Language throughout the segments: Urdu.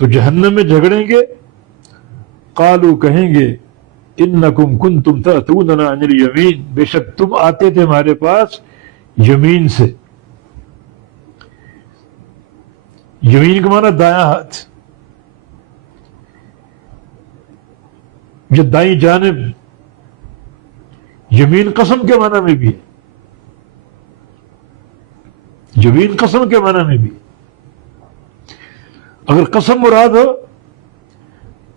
تو جہنم میں جھگڑیں گے. قالوا کہیں گے انکم کنتم تأتوننا عن الیمین، بے شک تم آتے تھے ہمارے پاس یمین سے. یمین کا معنی دایاں ہاتھ، یہ دائیں جانب. یمین قسم کے معنی میں بھی ہے، یمین قسم کے معنی میں بھی. اگر قسم مراد ہو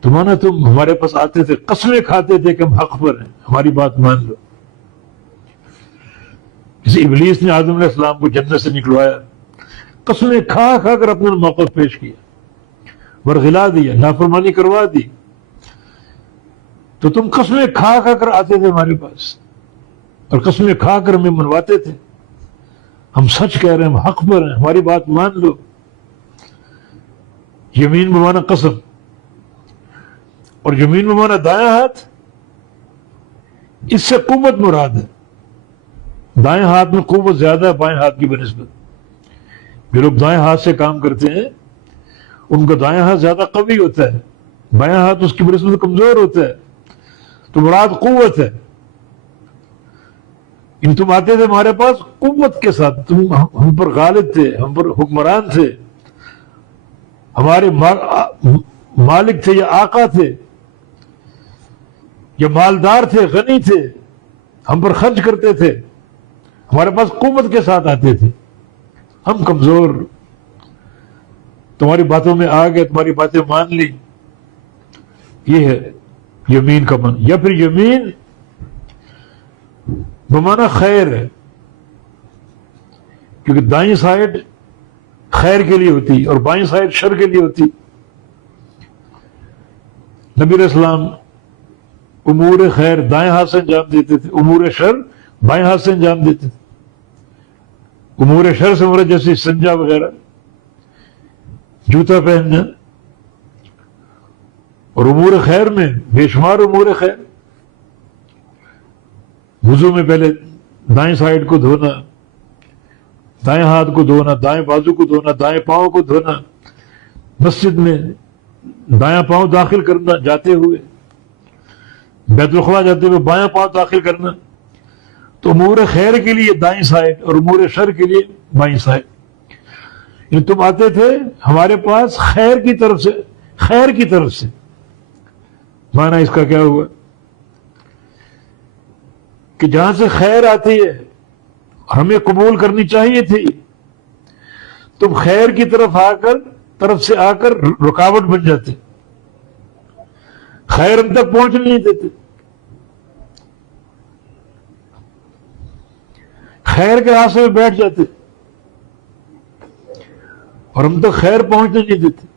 تو مانا تم ہمارے پاس آتے تھے، قسمیں کھاتے تھے کہ ہم حق پر ہیں، ہماری بات مان لو. جسے ابلیس نے آدم علیہ السلام کو جنت سے نکلوایا، قسمیں کھا کھا کر اپنا موقف پیش کیا، ورغلا دیا، نافرمانی کروا دی. تو تم قسمیں کھا کھا کر آتے تھے ہمارے پاس اور قسمیں کھا کر ہمیں منواتے تھے. ہم سچ کہہ رہے ہیں، ہم حق پر ہیں، ہماری بات مان لو. یمین بمانا قسم، اور یمین بمانا دایاں ہاتھ. اس سے قوت مراد ہے. دائیں ہاتھ میں قوت زیادہ ہے بائیں ہاتھ کی بنسبت. جو لوگ دائیں ہاتھ سے کام کرتے ہیں ان کا دائیں ہاتھ زیادہ قوی ہوتا ہے، بائیں ہاتھ اس کی بنسبت کمزور ہوتا ہے. تو مراد قوت ہے. ان تم آتے تھے ہمارے پاس قوت کے ساتھ، تم ہم پر غالب تھے، ہم پر حکمران تھے، ہمارے مالک تھے یا آقا تھے یا مالدار تھے، غنی تھے، ہم پر خرچ کرتے تھے، ہمارے پاس قوت کے ساتھ آتے تھے. ہم کمزور، تمہاری باتوں میں آ گئے، تمہاری باتیں مان لی. یہ ہے یمین کا من. یا پھر یمین بمانا خیر ہے، کیونکہ دائیں سائڈ خیر کے لیے ہوتی اور بائیں سائڈ شر کے لیے ہوتی. نبی علیہ السلام امور خیر دائیں ہاتھ سے انجام دیتے تھے، امور شر بائیں ہاتھ سے انجام دیتے تھے. امور شر سے مراد جیسے سنجا وغیرہ، جوتا پہننا، اور امور خیر میں بے شمار امور خیر. وضو میں پہلے دائیں سائڈ کو دھونا، دائیں ہاتھ کو دھونا، دائیں بازو کو دھونا، دائیں پاؤں کو دھونا، مسجد میں دایاں پاؤں داخل کرنا جاتے ہوئے، بیت الخلا جاتے ہوئے بایاں پاؤں داخل کرنا. تو امور خیر کے لیے دائیں سائڈ اور امور شر کے لیے بائیں سائڈ. یعنی تم آتے تھے ہمارے پاس خیر کی طرف سے، خیر کی طرف سے. معنی اس کا کیا ہوا کہ جہاں سے خیر آتی ہے ہمیں قبول کرنی چاہیے تھی، تم خیر کی طرف سے آ کر رکاوٹ بن جاتے، خیر ہم تک پہنچ نہیں دیتے، خیر کے راستے میں بیٹھ جاتے اور ہم تک خیر پہنچنے نہیں دیتے.